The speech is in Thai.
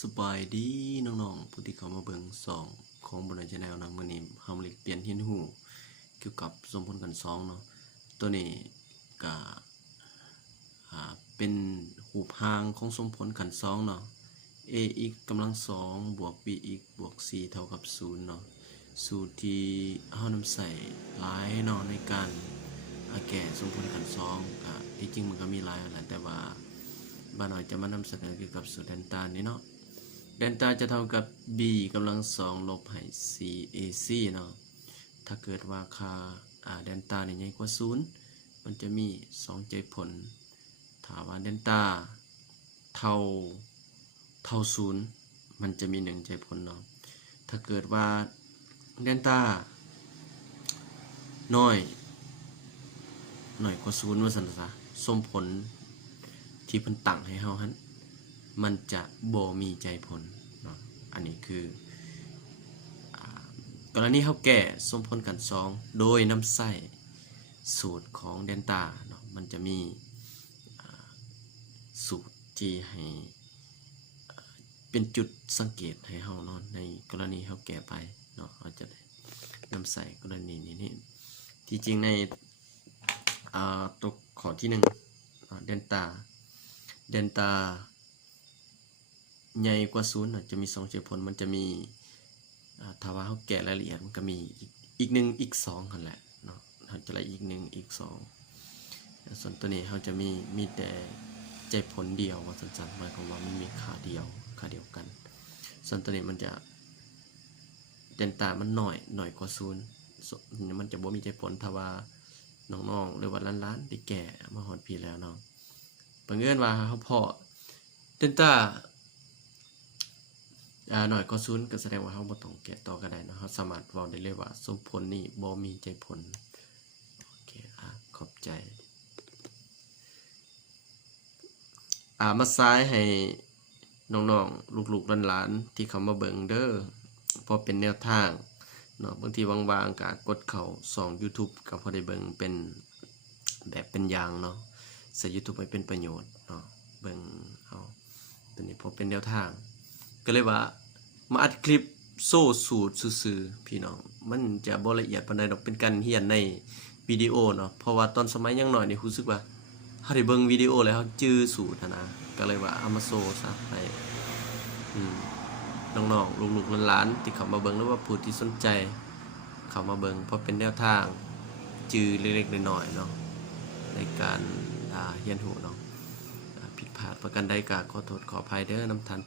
สบายดีน้องๆผู้ที่เข้ามาเบิ่งสองของบนชาแนลนะมื้อนี้เฮามาเปลี่ยนเรียนรู้เกี่ยวกับสมพลกัน2เนาะตัวนี้ก็เป็นรูปร่างของสมพลกัน2เนาะ ax กำลัง2บวก bx บวก c เท่ากับ0เนาะสูตรที่เฮานำใส่หลายเนาะในการแก้สมพลกัน2ก็ที่จริงมันก็มีหลายแหละแต่ว่าบ้านน้อยจะมานำเสนอเกี่ยวกับสูตรแดนต้านี่เนาะแดนต้าจะเท่ากับ b กำลัง2ลบให้ c ac เนาะถ้าเกิดว่าค่าแดนต้านี่ใหญ่กว่า0มันจะมี2ใจผลถ้าว่าแดนต้าเท่า0มันจะมี1ใจผลเนาะถ้าเกิดว่าแดนต้าน้อยกว่า0ว่าซั่นซะสมผลที่เพิ่นตั้งให้เฮาหั่นมันจะบ่มีใจผลเนาะอันนี้คือกรณีเฮาแก้สมผลกัน2โดยนำใส่สูตรของเดนต้าเนาะมันจะมีสูตรที่ให้เป็นจุดสังเกตให้เฮาเนาะในกรณีเฮาแก้ไปเนาะเฮาจะนำใส่กรณีนี้ที่จริงในตัวข้อที่1เดนต้าใหญ่กว่า0จะมี2ใจผลมันจะมีถ้าว่าเฮาแกะรายละเอียดมันก็มีอีก1อีก2นั่นแหละเนาะเฮาจะไล่อีก1อีก2ส่วนตัวนี้เฮาจะมีแต่ใจผลเดียวว่าสั้นๆหมายความว่ามันมีค่าเดียวกันส่วนตัวนี้มันจะเดนต้ามันน้อยกว่า0มันจะบ่มีใจผลถ้าว่าน้องๆหรือว่าล้านๆได้แก่มาฮอดพี่แล้วเนาะบังเอิญว่าเฮาพอเดนต้าน้อยกว่า0ก็แสดงว่าเฮาบ่ต้องแกะต่อก็ได้เนาะเฮาสามารถเว้าได้เลยว่าสมผลนี้บ่มีใจผลโอเคขอบใจมาซ้ายให้น้องๆลูกๆหลานๆที่เข้ามาเบิ่งเด้อพอเป็นแนวทางเนาะบางทีว่างๆก็กดเข้าช่อง YouTube ก็พอได้เบิ่งเป็นแบบเป็นอย่างเนาะใส่ YouTube ให้เป็นประโยชน์เนาะเบิ่งเอาตัวนี้พอเป็นแนวทางก็เลยว่ามาอัดคลิปโซ่สูตรซื่อๆพี่น้องมันจะบ่ละเอียดปานใดดอกเป็นการเรียนในวิดีโอเนาะเพราะว่าตอนสมัยยังน้อยนี่รู้สึกว่าเฮาได้เบิ่งวิดีโอแล้วเฮาจื้อสูตรนะก็เลยว่าเอามาโซ่ซะให้น้องๆลูกๆหลานๆที่เข้ามาเบิ่งหรือว่าผู้ที่สนใจเข้ามาเบิ่งเพราะเป็นแนวทางจื้อเล็กๆน้อยๆเนาะในการเรียนรู้เนาะผิดพลาดประการใดก็ขอโทษขออภัยเด้อนำทาน